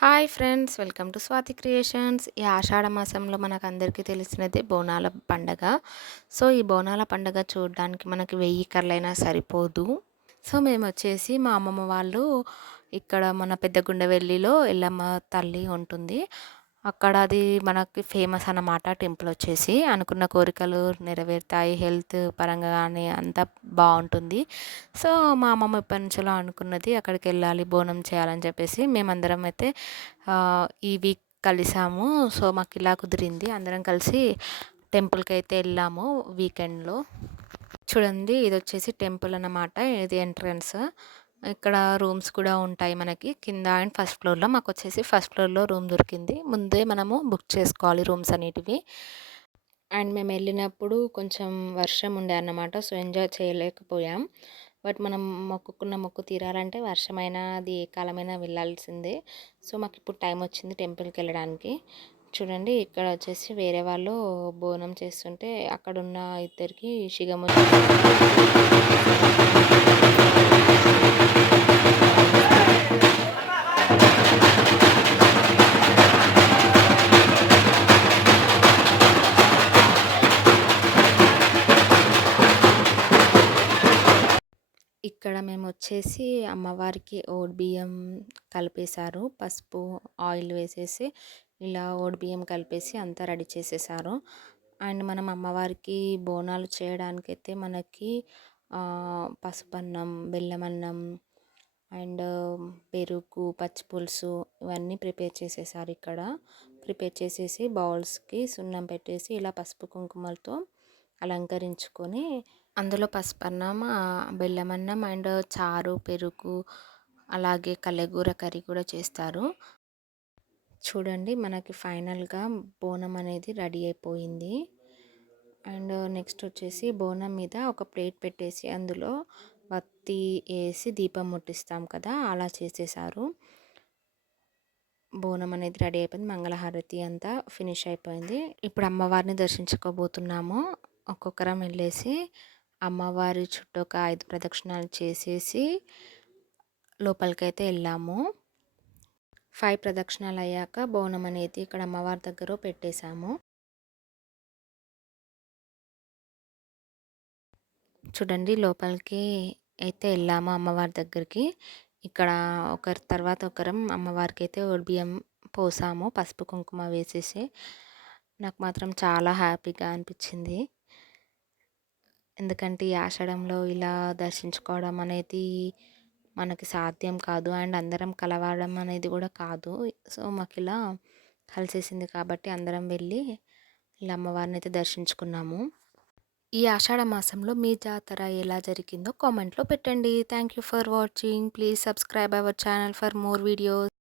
Hi friends welcome to Swathi creations. ఈ ఆషాఢ మాసంలో మనకు అందరికీ తెలిసినదే బోనాల పండగ. సో ఈ బోనాల పండగ చూడడానికి మనకి వెయ్యి కర్లైనా సరిపోదు. సో మేము వచ్చేసి మా అమ్మమ్మ వాళ్ళు ఇక్కడ మన పెద్దగుండవెల్లిలో ఎల్లమ్మ తల్లి ఉంటుంది. అక్కడ అది మనకి ఫేమస్ అన్నమాట టెంపుల్ వచ్చేసి. అనుకున్న కోరికలు నెరవేరుతాయి. హెల్త్ పరంగా కానీ అంతా బాగుంటుంది. సో మా అమ్మమ్మ ఎప్పటి నుంచో అనుకున్నది అక్కడికి వెళ్ళాలి బోనం చేయాలని చెప్పేసి మేమందరం అయితే ఈ వీక్ కలిసాము. సో మాకు ఇలా కుదిరింది. అందరం కలిసి టెంపుల్కి అయితే వెళ్ళాము వీకెండ్లో. చూడండి ఇది వచ్చేసి టెంపుల్ అన్నమాట. ఇది ఎంట్రన్స్. ఇక్కడ రూమ్స్ కూడా ఉంటాయి మనకి. కింద అండ్ ఫస్ట్ ఫ్లోర్లో మాకు వచ్చేసి ఫస్ట్ ఫ్లోర్లో రూమ్ దొరికింది. ముందే మనము బుక్ చేసుకోవాలి రూమ్స్ అనేటివి. అండ్ మేము వెళ్ళినప్పుడు కొంచెం వర్షం ఉండే అన్నమాట సో ఎంజాయ్ చేయలేకపోయాం. బట్ మనం మొక్కుకున్న మొక్కు తీరాలంటే వర్షమైనా అది ఏ కాలమైనా వెళ్ళాల్సిందే. సో మాకు ఇప్పుడు టైం వచ్చింది టెంపుల్కి వెళ్ళడానికి. చూడండి ఇక్కడ వచ్చేసి వేరే వాళ్ళు బోనం చేస్తుంటే అక్కడున్న ఇద్దరికి షిగము ఇక్కడ మేము వచ్చేసి అమ్మవారికి బియ్యం కలిపేశారు. పసుపు ఆయిల్ వేసేసి ఇలా బియ్యం కలిపేసి అంతా రెడీ చేసేసారు. అండ్ మనం అమ్మవారికి బోనాలు చేయడానికైతే మనకి పసుపన్నం బెల్లమన్నం అండ్ పెరుగు పచ్చిపులుసు ఇవన్నీ ప్రిపేర్ చేసేసారు ఇక్కడ. ప్రిపేర్ చేసేసి బౌల్స్కి సున్నం పెట్టేసి ఇలా పసుపు కుంకుమలతో అలంకరించుకొని అందులో పసుపన్నం బెల్లమన్నం అండ్ చారు పెరుగు అలాగే కల్లెగూర కర్రీ కూడా చేస్తారు. చూడండి మనకి ఫైనల్గా బోనం అనేది రెడీ అయిపోయింది. అండ్ నెక్స్ట్ వచ్చేసి బోనం మీద ఒక ప్లేట్ పెట్టేసి అందులో బత్తి వేసి దీపం ముట్టిస్తాం కదా అలా చేసేసారు. బోనం అనేది రెడీ అయిపోయింది మంగళహారతి అంతా ఫినిష్ అయిపోయింది. ఇప్పుడు అమ్మవారిని దర్శించుకోబోతున్నాము. ఒక్కొక్కరం వెళ్ళేసి అమ్మవారి చుట్టూ ఒక ఐదు ప్రదక్షిణాలు చేసేసి లోపలికైతే వెళ్ళాము. ఫైవ్ ప్రదక్షిణాలు అయ్యాక బోనం అనేది ఇక్కడ అమ్మవారి దగ్గర పెట్టేశాము. చూడండి లోపలికి అయితే వెళ్ళాము అమ్మవారి దగ్గరికి. ఇక్కడ ఒకరి తర్వాత ఒకరం అమ్మవారికి అయితే బియ్యం పోసాము పసుపు కుంకుమ వేసేసి. నాకు మాత్రం చాలా హ్యాపీగా అనిపించింది. ఎందుకంటే ఈ ఆషాఢంలో ఇలా దర్శించుకోవడం అనేది మనకి సాధ్యం కాదు. అండ్ అందరం కలవడం అనేది కూడా కాదు. సో మాకు ఇలా కలిసేసింది కాబట్టి అందరం వెళ్ళి ఇలా అమ్మవారిని అయితే దర్శించుకున్నాము. ఈ ఆషాఢ మాసంలో మీ జాతర ఎలా జరిగిందో కామెంట్లో పెట్టండి. Thank you for watching. Please subscribe our channel for more videos.